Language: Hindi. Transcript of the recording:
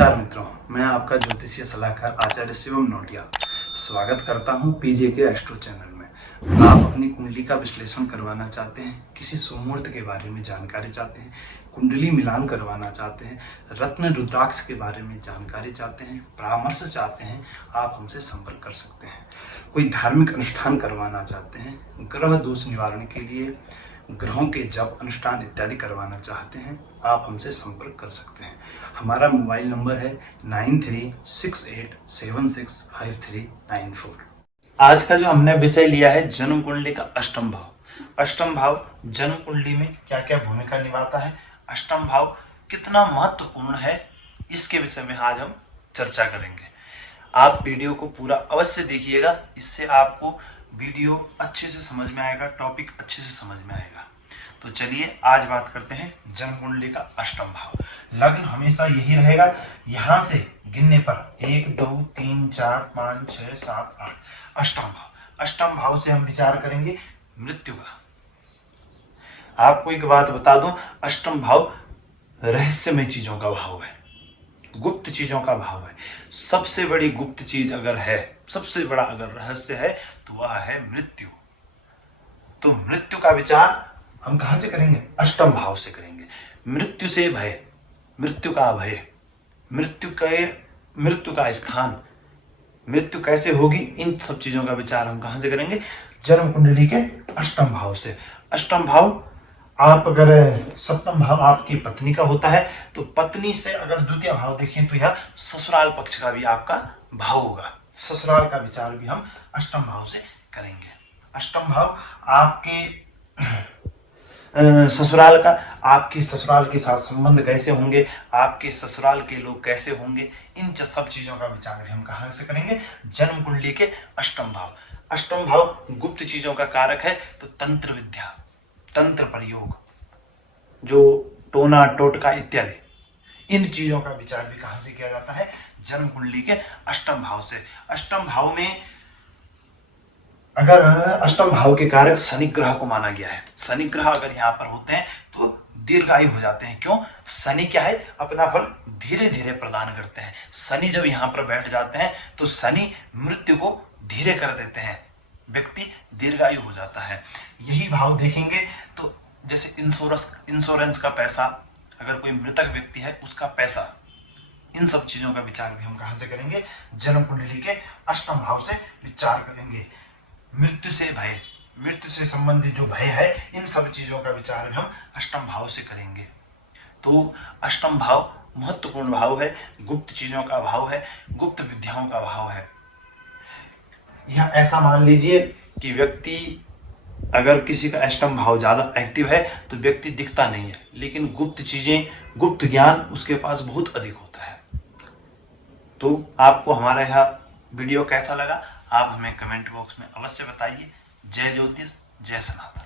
नमस्कार मित्रों, मैं आपका ज्योतिषीय सलाहकार आचार्य शिवम नोटिया स्वागत करता हूं पीजे के एस्ट्रो चैनल में। आप अपनी कुंडली का विश्लेषण करवाना चाहते हैं, किसी सुमुहूर्त के बारे में जानकारी चाहते हैं, कुंडली मिलान करवाना चाहते हैं, रत्न रुद्राक्ष के बारे में जानकारी चाहते हैं, परामर्श चाहते हैं, आप हमसे संपर्क कर सकते हैं। कोई धार्मिक अनुष्ठान करवाना चाहते हैं, ग्रह दोष निवारण के लिए ग्रहों के जप अनुष्ठान इत्यादि करवाना चाहते हैं, आप हमसे संपर्क कर सकते हैं। हमारा मोबाइल नंबर है 9368765394। आज का जो हमने विषय लिया है जन्म कुंडली का अष्टम भाव। अष्टम भाव जन्म कुंडली में क्या क्या भूमिका निभाता है, अष्टम भाव कितना महत्वपूर्ण है, इसके विषय में आज हम चर्चा करेंगे। आप वीडियो को पूरा अवश्य देखिएगा, इससे आपको वीडियो अच्छे से समझ में आएगा, टॉपिक अच्छे से समझ में आएगा। तो चलिए आज बात करते हैं जन्म कुंडली का अष्टम भाव। लग्न हमेशा यही रहेगा, यहां से गिनने पर 1 2 3 4 5 6 7 8 अष्टम भाव। अष्टम भाव से हम विचार करेंगे मृत्यु का। आपको एक बात बता दूं, अष्टम भाव रहस्यमय चीजों का भाव है, गुप्त चीजों का भाव है। सबसे बड़ी गुप्त चीज अगर है, सबसे बड़ा अगर रहस्य है तो वह है मृत्यु। तो मृत्यु का विचार हम कहां से करेंगे? अष्टम भाव से करेंगे। मृत्यु से भय, मृत्यु का भय, मृत्यु का स्थान, मृत्यु कैसे होगी, इन सब चीजों का विचार हम कहां से करेंगे? जन्म कुंडली के अष्टम भाव से। अष्टम भाव आप अगर सप्तम भाव आपकी पत्नी का होता है तो पत्नी से अगर द्वितीय भाव देखें तो यह ससुराल पक्ष का भी आपका भाव होगा। ससुराल का विचार भी हम अष्टम भाव से करेंगे। अष्टम भाव आपके ससुराल का, आपके ससुराल के साथ संबंध कैसे होंगे, आपके ससुराल के लोग कैसे होंगे, इन सब चीजों का विचार भी हम कहां से करेंगे? जन्म कुंडली के अष्टम भाव। अष्टम भाव गुप्त चीजों का कारक है, तो तंत्र विद्या, तंत्र प्रयोग, जो टोना टोटका इत्यादि, इन चीजों का विचार भी कहां से किया जाता है? जन्म कुंडली के अष्टम भाव से। अष्टम भाव में अगर अष्टम भाव के कारक शनि ग्रह को माना गया है, शनि ग्रह अगर यहाँ पर होते हैं तो दीर्घायु हो जाते हैं। क्यों? शनि क्या है? अपना फल धीरे धीरे प्रदान करते हैं। शनि जब यहाँ पर बैठ जाते हैं तो शनि मृत्यु को धीरे कर देते हैं, व्यक्ति दीर्घायु हो जाता है। यही भाव देखेंगे तो जैसे इंश्योरेंस का पैसा, अगर कोई मृतक व्यक्ति है उसका पैसा, इन सब चीजों का विचार भी हम कहां से करेंगे? जन्म कुंडली के अष्टम भाव से विचार करेंगे। मृत्यु से भय, मृत्यु से संबंधित जो भय है, इन सब चीजों का विचार भी हम अष्टम भाव से करेंगे। तो अष्टम भाव महत्वपूर्ण भाव है, गुप्त चीजों का भाव है, गुप्त विद्याओं का भाव है। यह ऐसा मान लीजिए कि व्यक्ति अगर किसी का अष्टम भाव ज्यादा एक्टिव है तो व्यक्ति दिखता नहीं है, लेकिन गुप्त चीजें, गुप्त ज्ञान उसके पास बहुत अधिक होता है। तो आपको हमारा यह वीडियो कैसा लगा, आप हमें कमेंट बॉक्स में अवश्य बताइए। जय ज्योतिष, जय सनातन।